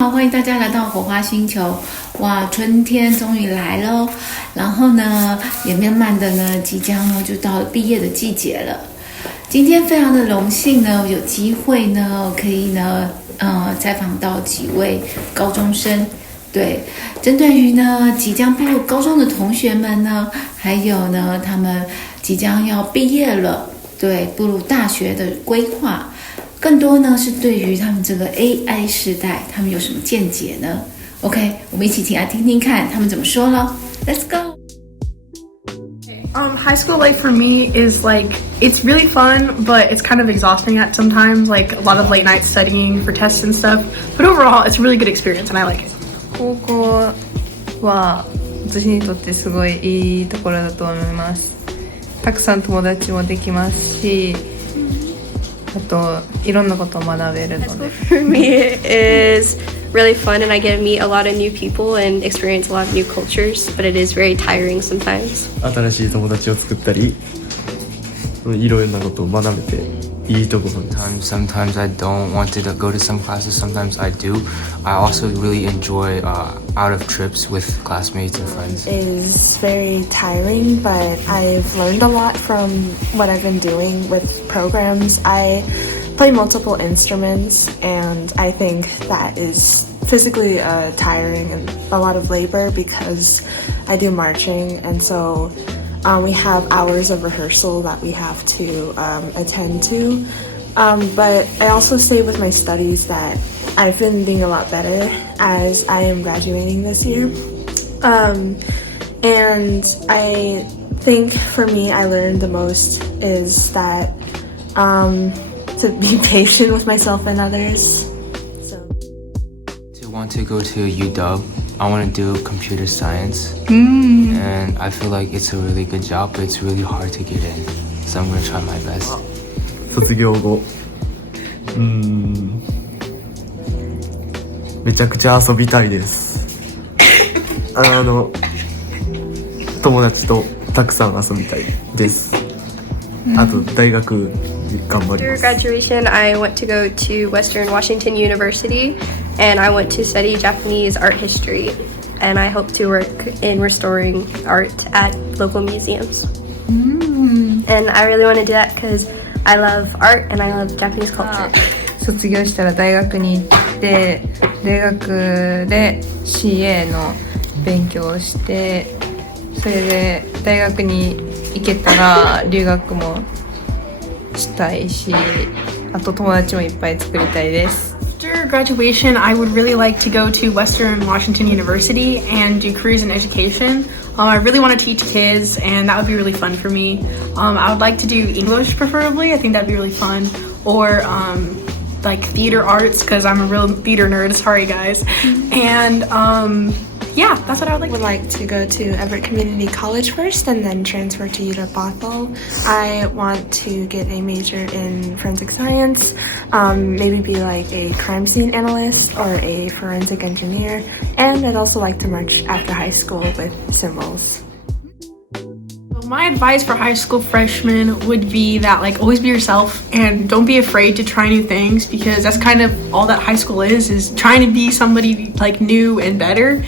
好，欢迎大家来到火花星球。哇，春天终于来了，然后呢，也慢慢的呢，即将呢就到了毕业的季节了。今天非常的荣幸呢，有机会呢，可以呢，采访到几位高中生。对，针对于呢即将步入高中的同学们呢，还有呢他们即将要毕业了，对，步入大学的规划。更多呢是对于他们这个 AI 时代，他们有什么见解呢 ？OK， 我们一起来听听看他们怎么说了。Let's go. High school life for me is like, it's really fun, but it's kind of exhausting at sometimes, like a lot of late night studying for tests and stuff. But overall, it's a really good experience and I like it. 高校は私にとってすごいいいところだと思います。たくさん友達もできますし、あといろんなことを学べるので。For me, it is really fun and I get to meet a lot of new people and experience a lot of new cultures, but it is very tiring sometimes. 新しい友達を作ったり、いろんなことを学べていいところです。Sometimes I don't want to go to some classes, sometimes I do. I also really enjoy out of trips with classmates and friends. It is very tiring, but I've learned a lot from what I've been doing with programs. I play multiple instruments, and I think that is physically tiring and a lot of labor because I do marching, and so we have hours of rehearsal that we have to attend to. But I also say with my studies that I've been being a lot better as I am graduating this year. And I think for me, I learned the most is that to be patient with myself and others. To want to go to UW, I want to do computer science. And I feel like it's a really good job, but it's really hard to get in. So I'm going to try my best. 卒業後、めちゃくちゃ遊びたいです。友達とたくさん遊びたいです。あと大学頑張りま After す。 graduation, I went to go to Western Washington University and I went to study Japanese art history. And I hope to work in restoring art at local museums. And I really want to do that because I love art and I love Japanese culture. 卒業したら大学に行って、大学で CA の勉強をして、それで大学に行けたら留学もしたいし、あと友達もいっぱい作りたいです。After graduation, I would really like to go to Western Washington University and do careers in education. I really want to teach kids, and that would be really fun for me. I would like to do English preferably. I think that'd be really fun. Or like theater arts, because I'm a real theater nerd. Sorry, guys. And yeah, that's what I would like. Would like to go to Everett Community College first and then transfer to UW-Bothell. I want to get a major in forensic science, maybe be like a crime scene analyst or a forensic engineer, and I'd also like to march after high school with cymbals. My advice for high school freshmen would be that like always be yourself and don't be afraid to try new things because that's kind of all that high school is trying to be somebody like new and better.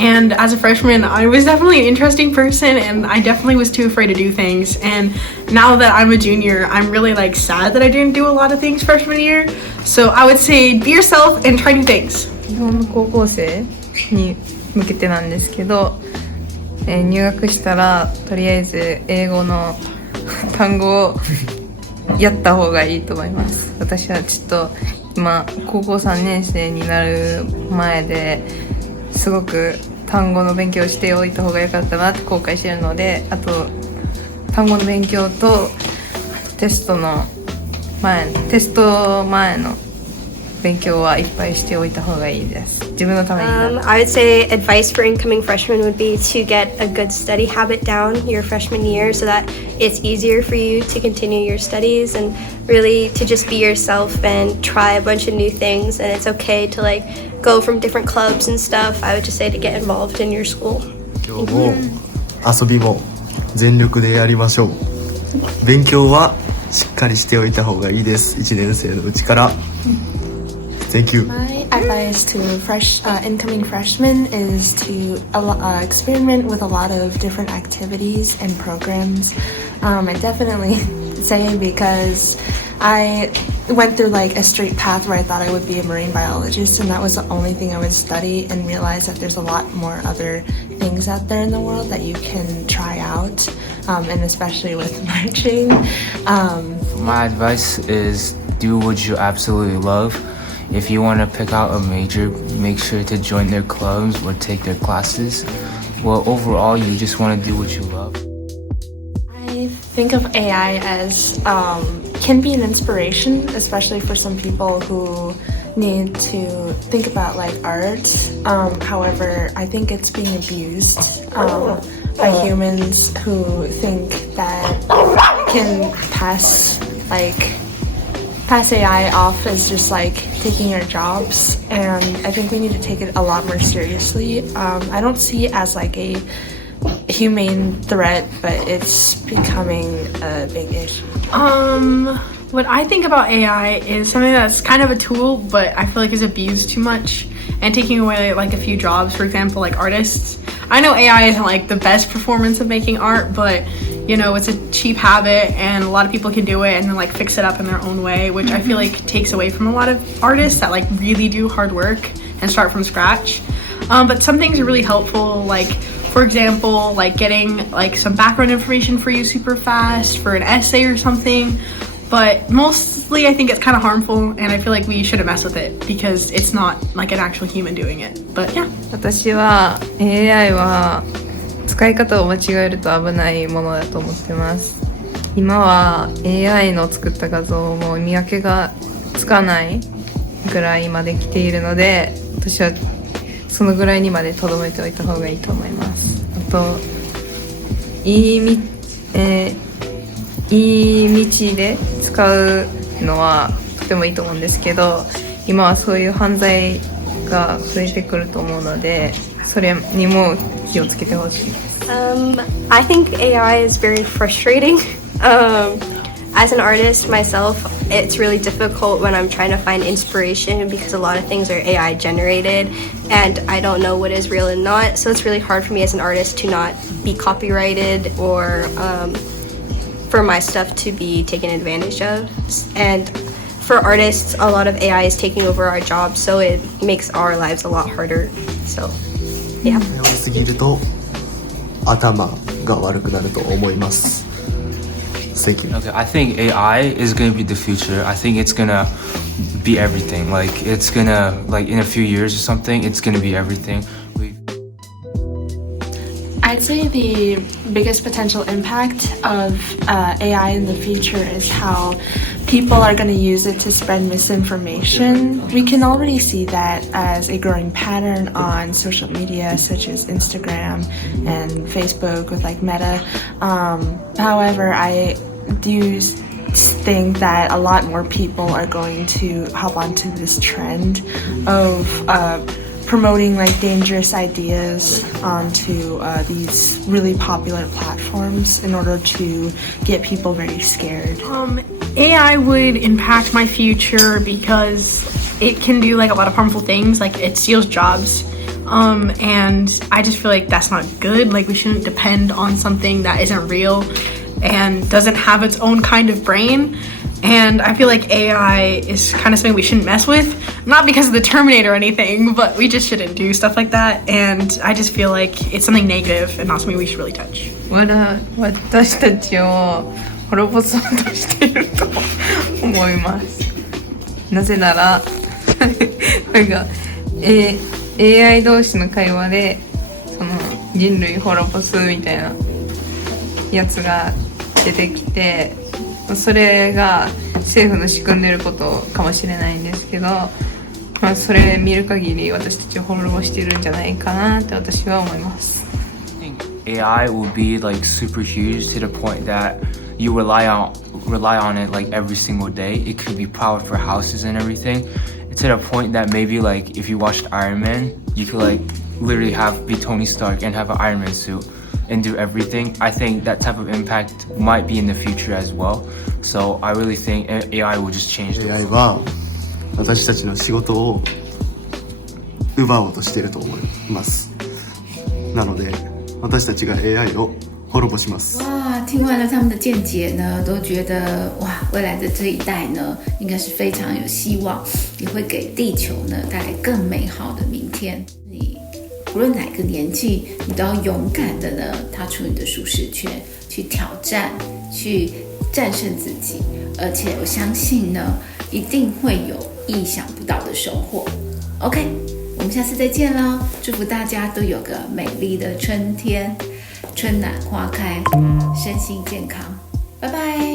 And as a freshman, I was definitely an interesting person and I definitely was too afraid to do things. And now that I'm a junior, I'm really like sad that I didn't do a lot of things freshman year. So I would say be yourself and try new things. 日本の高校生に向けてなんですけど、入学したらとりあえず英語の単語をやった方がいいと思います。私はちょっと今高校3年生になる前ですごく単語の勉強をしておいた方が良かったなって後悔してるので、あと単語の勉強とテスト前の勉強はいっぱいしておいた方がいいです。自分のためになる。I would say advice for incoming freshmen would be to get a good study habit down your freshman year so that it's easier for you to continue your studies and really to just be yourself and try a bunch of new things. And it's okay to like go from different clubs and stuff. I would just say to get involved in your school. 今日も遊びも全力でやりましょう。勉強はしっかりしておいた方がいいです。1年生のうちから Thank you. My advice to incoming freshmen is to experiment with a lot of different activities and programs. I definitely say because I went through like a straight path where I thought I would be a marine biologist, and that was the only thing I would study, and realized that there's a lot more other things out there in the world that you can try out, and especially with marching. My advice is do what you absolutely love. If you want to pick out a major, make sure to join their clubs or take their classes. Well, overall, you just want to do what you love. I think of AI as can be an inspiration, especially for some people who need to think about like art. However, I think it's being abused by humans who think that can pass AI off as just like taking our jobs, and I think we need to take it a lot more seriously. I don't see it as like a humane threat, but it's becoming a big issue. What I think about AI is something that's kind of a tool, but I feel like is abused too much and taking away like a few jobs, for example, like artists. I know AI isn't like the best performance of making art, but you know, it's a cheap habit and a lot of people can do it and then like fix it up in their own way, which I feel like takes away from a lot of artists that like really do hard work and start from scratch. But some things are really helpful, like for example, like getting like some background information for you super fast for an essay or something. But mostly I think it's kind of harmful, and I feel like we shouldn't mess with it because it's not like an actual human doing it. But yeah. 私は AI は使い方を間違えると危ないものだと思ってます。今は AI の作った画像も見分けがつかないぐらいまで来ているので、私はそのぐらいにまで留めておいた方がいいと思います。あといい道で使うのはとてもいいと思うんですけど、今はそういう犯罪が増えてくると思うので、それにも気をつけてほしいです。I think AI is very frustrating. As an artist myself, it's really difficult when I'm trying to find inspiration because a lot of things are AI generated and I don't know what is real and not. So it's really hard for me as an artist to not be copyrighted or for my stuff to be taken advantage of. And for artists, a lot of AI is taking over our jobs, so it makes our lives a lot harder. So, yeah. 多すぎると頭が悪くなると思います。Thank you. Okay, I think AI is gonna be the future. I think it's gonna be everything. Like it's gonna, like in a few years or something, it's gonna be everything. I'd say the biggest potential impact of AI in the future is how people are going to use it to spread misinformation. We can already see that as a growing pattern on social media such as Instagram and Facebook with like Meta. However, I do think that a lot more people are going to hop onto this trend of promoting like dangerous ideas onto these really popular platforms in order to get people very scared. AI would impact my future because it can do like a lot of harmful things, like it steals jobs. And I just feel like that's not good. Like we shouldn't depend on something that isn't real and doesn't have its own kind of brain. And I feel like AI is kind of something we shouldn't mess with, not because of the Terminator or anything, but we just shouldn't do stuff like that. And I just feel like it's something negative and not something we should really touch. 私たちを滅ぼそうとしていると思います。なぜならなんか、AI 同士の会話でその人類滅ぼすみたいなやつが出てきて、それが政府の仕組んでることかもしれないんですけど、まあ、それ見る限り私たちを滅ぼしてるんじゃないかなって私は思います。AI will be like super huge to the point that you rely on it like every single day. It could be powered for houses and everything. To the point that maybe like if you watched Iron Man, you could like literally be Tony Stark and have an Iron Man suit and do everything. I think that type of impact might be in the future as well. So I really think AI will just change the world. AI は私たちの仕事を奪おうとしていると思います。なので私たちが AI を滅ぼします。哇，听完了他们的见解呢，都觉得哇，未来的这一代呢，应该是非常有希望，也会给地球呢带来更美好的明天。你无论哪个年纪，你都要勇敢的呢踏出你的舒适圈，去挑战，去战胜自己，而且我相信呢，一定会有意想不到的收获。OK， 我们下次再见喽！祝福大家都有个美丽的春天，春暖花开，身心健康，拜拜。